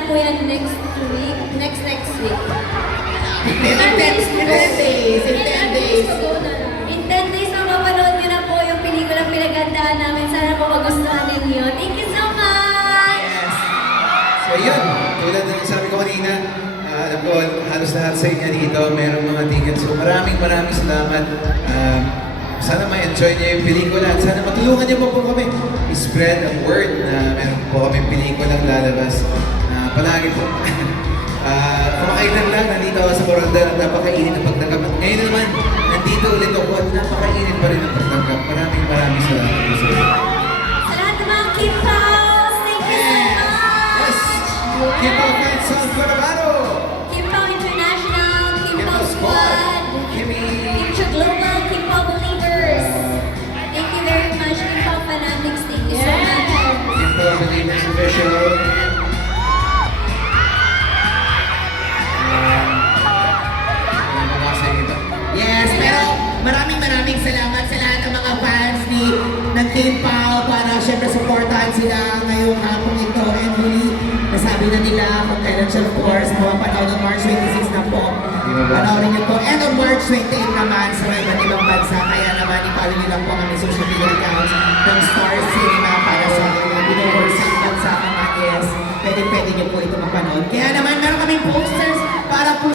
Maganap po yan next week. Next week. In 10 days. In 10 days, mapapanood nyo na po yung pelikulang pinagandaan namin. Sana po magustuhan ninyo. Thank you so much! Yes. So yun, tulad ng sabi ko kanina, alam ko halos lahat sa inyo dito, mayroong mga tickets. So maraming salamat. Sana ma-enjoy niyo yung pelikula at sana matulungan niyo po kami i-spread ang word na meron po kami pelikulang lalabas. Palagi po. Kumakailan lang, nandito ako sa Coronda at napakainit ang pagtanggap. At ngayon naman, nandito ulit ako at napakainit pa rin ang pagtanggap. Maraming salamat po sa inyo. Sa lahat ng mga Kim Paus, thank you so much! Yes! Kim Pao fans of Coronado! Kim Pao International, Kim Pao Squad, Kimi! Kim Cho Global, Kim Pao Believers. Thank you very much, Kim Pao Fanatics. Thank you so much. Kim Pao Believers Official. Yes, pero maraming salamat sa lahat ng mga fans ng Kim Pao para syempre supportahan sila ngayong hapong ito. And muli, nasabi na nila kung kailan siya, of course, mapapanood ng March 26 na po. Panoorin niyo po. And on March 28 naman sa iba't ibang bansa. Kaya naman, ipalo niyo lang po ang aming social media accounts ng Star Cinema para sa mga binover sa ibang bansa naman. Yes, pwede niyo po ito mapanood. Kaya naman, meron kaming posters